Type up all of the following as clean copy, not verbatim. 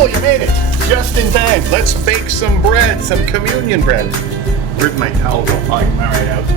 Cool, you made it just in time. Let's bake some bread, some communion bread. Where's my towel? Oh, all right, out.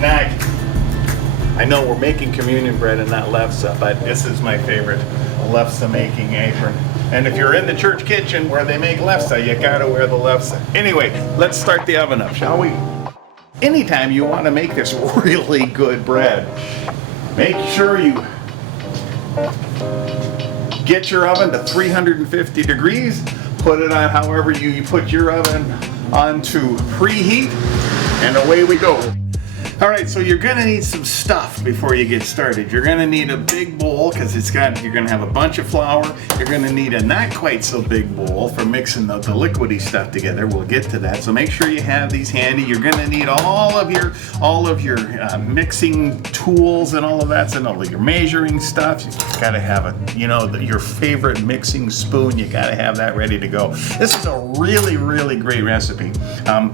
Now, I know we're making communion bread and not lefse, but this is my favorite lefse making apron. And if you're in the church kitchen where they make lefse, you gotta wear the lefse. Anyway, let's start the oven up, shall we? Anytime you want to make this really good bread, make sure you get your oven to 350 degrees. Put it on however you put your oven onto preheat, and away we go. All right, so you're gonna need some stuff before you get started. You're gonna need a big bowl because you're gonna have a bunch of flour. You're gonna need a not quite so big bowl for mixing the liquidy stuff together. We'll get to that. So make sure you have these handy. You're gonna need all of your mixing tools and all of that, and all of your measuring stuff. You gotta have your favorite mixing spoon. You gotta have that ready to go. This is a really, really great recipe.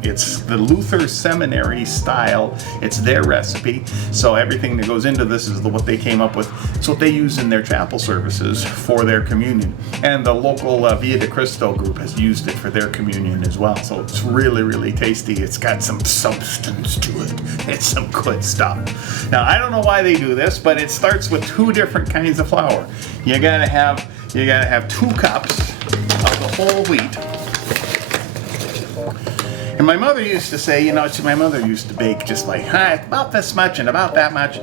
It's the Luther Seminary style. It's their recipe, so everything that goes into this is what they came up with. It's what they use in their chapel services for their communion. And the local Via de Cristo group has used it for their communion as well. So it's really, really tasty. It's got some substance to it. It's some good stuff. Now, I don't know why they do this, but it starts with 2 different kinds of flour. You gotta have 2 cups of the whole wheat. And my mother used to say, my mother used to bake just like, about this much and about that much.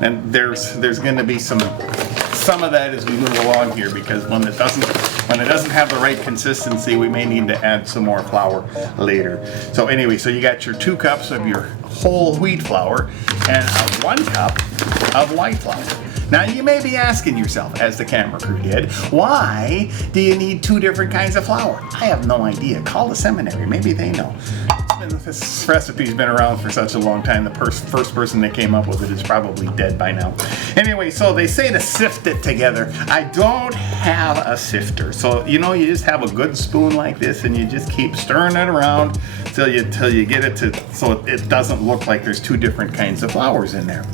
And there's going to be some of that as we move along here, because when it doesn't have the right consistency, we may need to add some more flour later. So anyway, so you got your 2 cups of your whole wheat flour and 1 cup of white flour. Now you may be asking yourself, as the camera crew did, why do you need 2 different kinds of flour? I have no idea. Call the seminary, maybe they know. This recipe's been around for such a long time, the first person that came up with it is probably dead by now. Anyway, so they say to sift it together. I don't have a sifter, so you just have a good spoon like this and you just keep stirring it around till you get it to so it doesn't look like there's 2 different kinds of flours in there.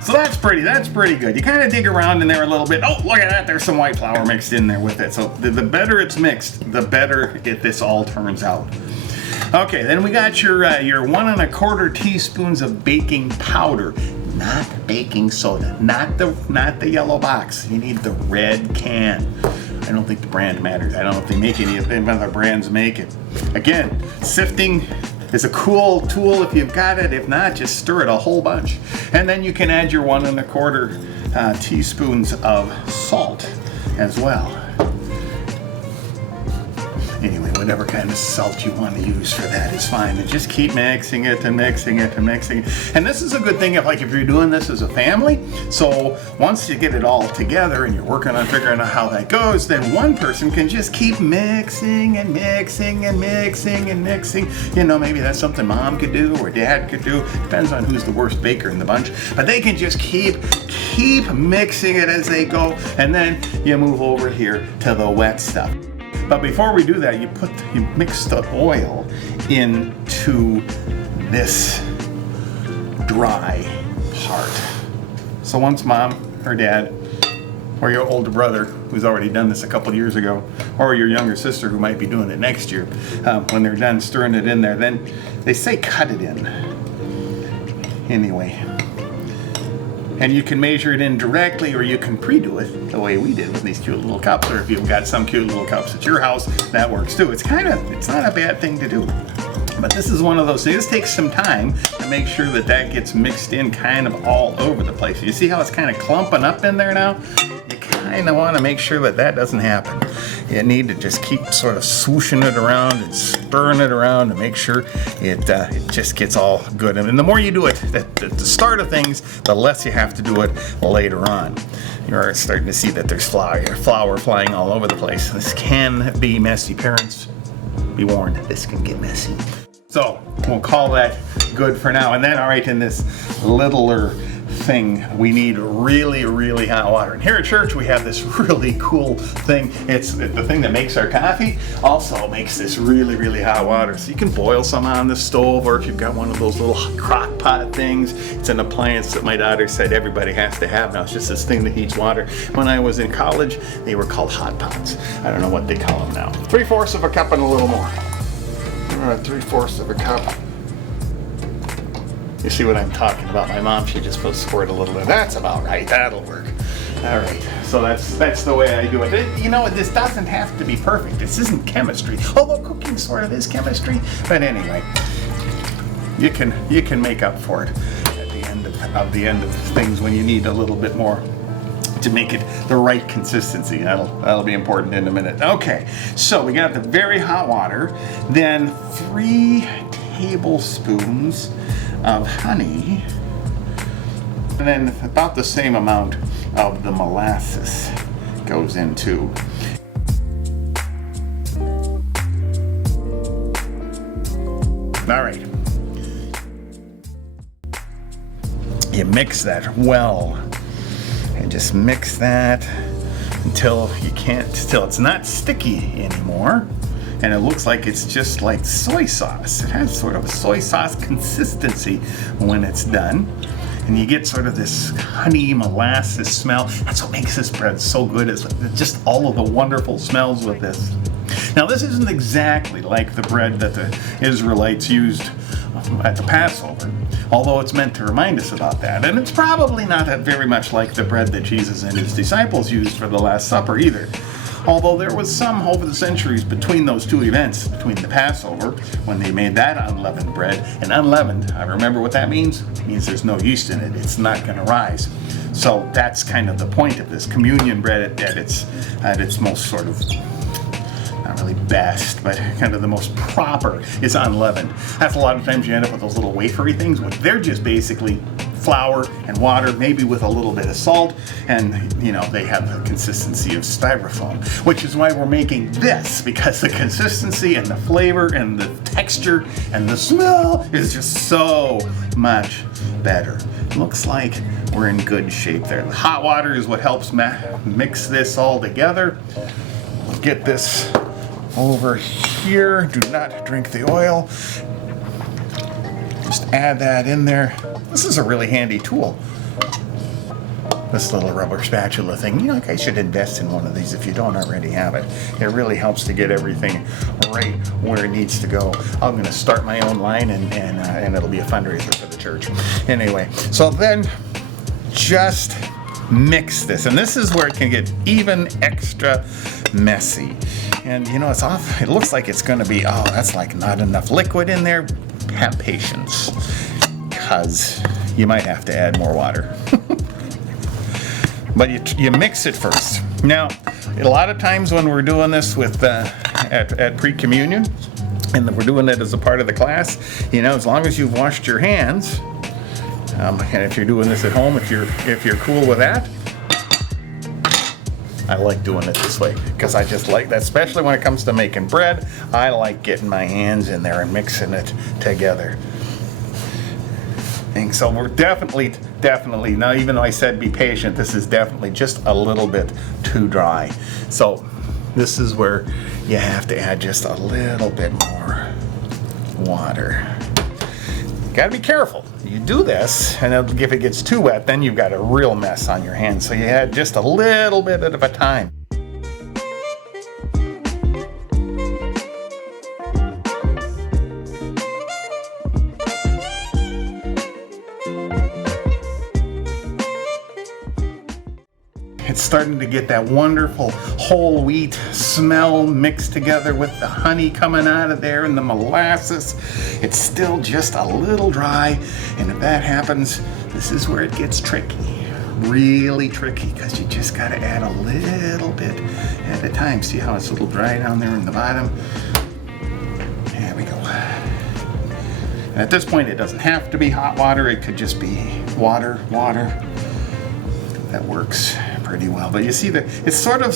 So that's pretty good. You kind of dig around in there a little bit. Oh, look at that, there's some white flour mixed in there with it. So the better it's mixed, the better this all turns out. Okay, then we got your 1 1/4 teaspoons of baking powder, not baking soda, not the yellow box. You need the red can. I don't think the brand matters. I don't know if they make any of them other brands make it. Again, sifting is a cool tool if you've got it. If not, just stir it a whole bunch. And then you can add your 1 1/4 teaspoons of salt as well. Anyway, whatever kind of salt you want to use for that is fine. And just keep mixing it and mixing it and mixing it. And this is a good thing if you're doing this as a family. So once you get it all together and you're working on figuring out how that goes, then one person can just keep mixing and mixing and mixing and mixing. Maybe that's something mom could do or dad could do. Depends on who's the worst baker in the bunch. But they can just keep mixing it as they go. And then you move over here to the wet stuff. But before we do that, you mix the oil into this dry part. So once mom or dad or your older brother, who's already done this a couple years ago, or your younger sister who might be doing it next year, when they're done stirring it in there, then they say cut it in. Anyway. And you can measure it in directly, or you can pre-do it the way we did with these cute little cups, or if you've got some cute little cups at your house, that works too. It's not a bad thing to do. But this is one of those things. This takes some time to make sure that gets mixed in kind of all over the place. You see how it's kind of clumping up in there now? You kind of want to make sure that doesn't happen. You need to just keep sort of swooshing it around and stirring it around to make sure it just gets all good. And the more you do it at the start of things, the less you have to do it later on. You're starting to see that there's flour flying all over the place. This can be messy. Parents, be warned, this can get messy. So we'll call that good for now. And then, all right, in this littler thing, we need really, really hot water. And here at church, we have this really cool thing. It's the thing that makes our coffee, also makes this really, really hot water. So you can boil some on the stove, or if you've got one of those little crock pot things, it's an appliance that my daughter said everybody has to have now. It's just this thing that heats water. When I was in college, they were called hot pots. I don't know what they call them now. 3/4 of a cup and a little more. 3/4 of a cup. You see what I'm talking about? My mom, she just puts squirt a little bit. That's about right. That'll work. All right. So that's the way I do it. You know, this doesn't have to be perfect. This isn't chemistry. Although cooking sort of is chemistry. But anyway, you can make up for it at the end of things when you need a little bit more to make it the right consistency. That'll be important in a minute. Okay. So we got the very hot water, then 3 tablespoons of honey, and then about the same amount of the molasses goes in too. All right. You mix that well, and just mix that until it's not sticky anymore. And it looks like it's just like soy sauce. It has sort of a soy sauce consistency when it's done. And you get sort of this honey molasses smell. That's what makes this bread so good, is just all of the wonderful smells with this. Now this isn't exactly like the bread that the Israelites used at the Passover, although it's meant to remind us about that. And it's probably not very much like the bread that Jesus and his disciples used for the Last Supper either. Although there was some over the centuries between those two events, between the Passover, when they made that unleavened bread, and unleavened, I remember what that means? It means there's no yeast in it. It's not going to rise. So that's kind of the point of this communion bread at its most sort of, not really best, but kind of the most proper is unleavened. That's a lot of times you end up with those little wafery things, which they're just basically flour and water, maybe with a little bit of salt, and they have the consistency of styrofoam, which is why we're making this, because the consistency and the flavor and the texture and the smell is just so much better. Looks like we're in good shape there. The hot water is what helps mix this all together. Get this over here. Do not drink the oil. Just add that in there. This is a really handy tool. This little rubber spatula thing. You guys should invest in one of these if you don't already have it. It really helps to get everything right where it needs to go. I'm going to start my own line, and it'll be a fundraiser for the church. Anyway, so then just mix this. And this is where it can get even extra messy. And it's off. It looks like it's going to be, that's like not enough liquid in there. Have patience, because you might have to add more water. But you mix it first. Now, a lot of times when we're doing this with at pre-communion, and we're doing it as a part of the class, as long as you've washed your hands, and if you're doing this at home, if you're cool with that, I like doing it this way, because I just like that, especially when it comes to making bread. I like getting my hands in there and mixing it together. And so we're definitely, now even though I said be patient, this is definitely just a little bit too dry. So this is where you have to add just a little bit more water. You gotta be careful. You do this, and if it gets too wet, then you've got a real mess on your hands. So you add just a little bit at a time. It's starting to get that wonderful whole wheat smell mixed together with the honey coming out of there and the molasses. It's still just a little dry, and if that happens, this is where it gets tricky. Really tricky, because you just got to add a little bit at a time. See how it's a little dry down there in the bottom? There we go. And at this point, it doesn't have to be hot water. It could just be water. That works pretty well. But you see that it's sort of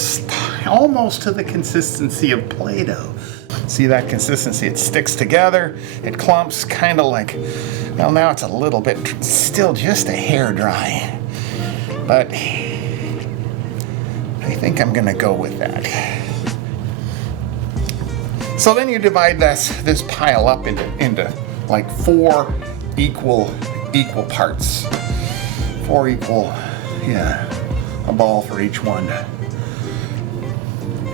almost to the consistency of Play-Doh. See that consistency? It sticks together, it clumps, kind of like Well, now it's a little bit, still just a hair dry, but I think I'm gonna go with that. So then you divide this pile up into like 4 equal parts. 4 equal, yeah, a ball for each one.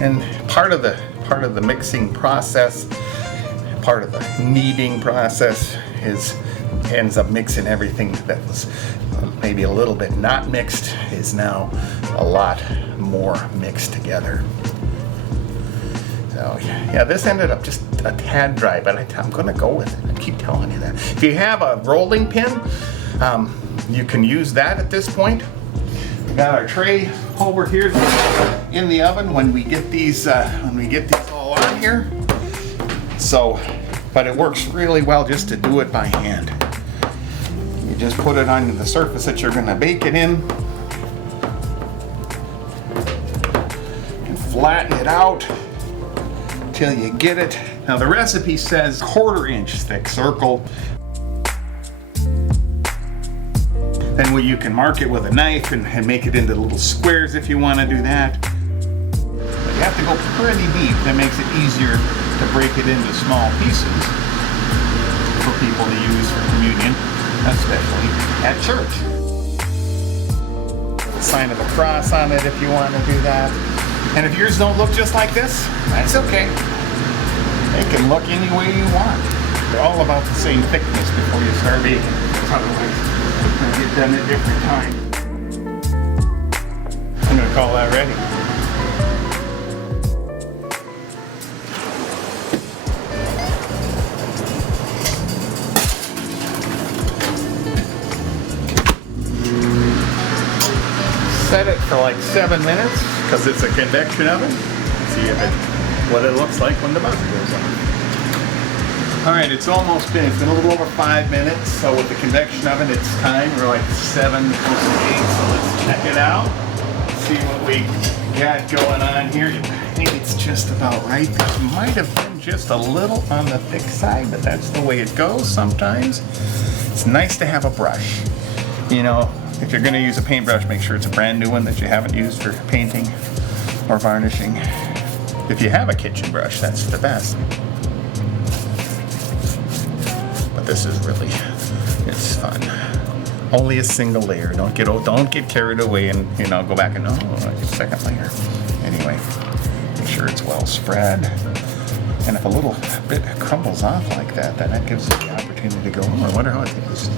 And part of the mixing process, part of the kneading process ends up mixing everything that was maybe a little bit not mixed is now a lot more mixed together. So yeah, this ended up just a tad dry, but I'm gonna go with it. I keep telling you that. If you have a rolling pin, you can use that at this point. We got our tray over here in the oven when we get these all on here. So, but it works really well just to do it by hand. You just put it on the surface that you're gonna bake it in and flatten it out till you get it. Now the recipe says 1/4 inch thick circle. Then you can mark it with a knife and make it into little squares if you want to do that. But you have to go pretty deep. That makes it easier to break it into small pieces for people to use for communion, especially at church. The sign of the cross on it if you want to do that. And if yours don't look just like this, that's okay. They can look any way you want. They're all about the same thickness before you start baking. Otherwise, it's going to get done at different times. I'm going to call that ready. Set it for like 7 minutes because it's a convection oven. See what it looks like when the buzzer goes on. All right, it's almost been. It's been a little over 5 minutes. So with the convection oven, it's time. We're like 7, close to 8. So let's check it out. See what we got going on here. I think it's just about right. This might have been just a little on the thick side, but that's the way it goes sometimes. It's nice to have a brush. You know, if you're going to use a paintbrush, make sure it's a brand new one that you haven't used for painting or varnishing. If you have a kitchen brush, that's the best. But this is really, it's fun. Only a single layer. Don't get carried away and go back and like a second layer. Anyway, make sure it's well spread. And if a little bit crumbles off like that, then that gives it the opportunity to go, I wonder how it tastes.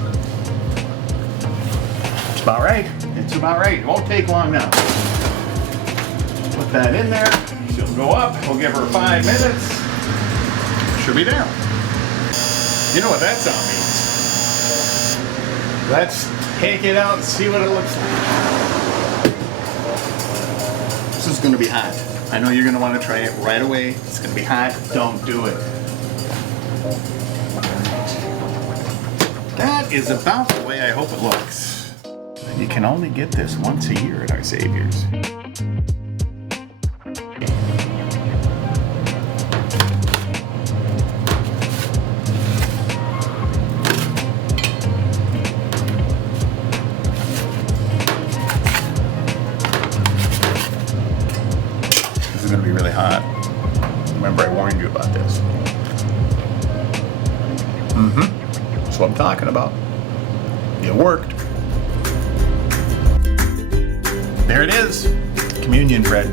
It's about right. It's about right. It won't take long now. Put that in there. She'll go up. We'll give her 5 minutes. She'll be down. You know what that sound means. Let's take it out and see what it looks like. This is going to be hot. I know you're going to want to try it right away. It's going to be hot. Don't do it. That is about the way I hope it looks. You can only get this once a year at Our Savior's. This is going to be really hot. Remember, I warned you about this. That's what I'm talking about. It worked. There it is, communion bread.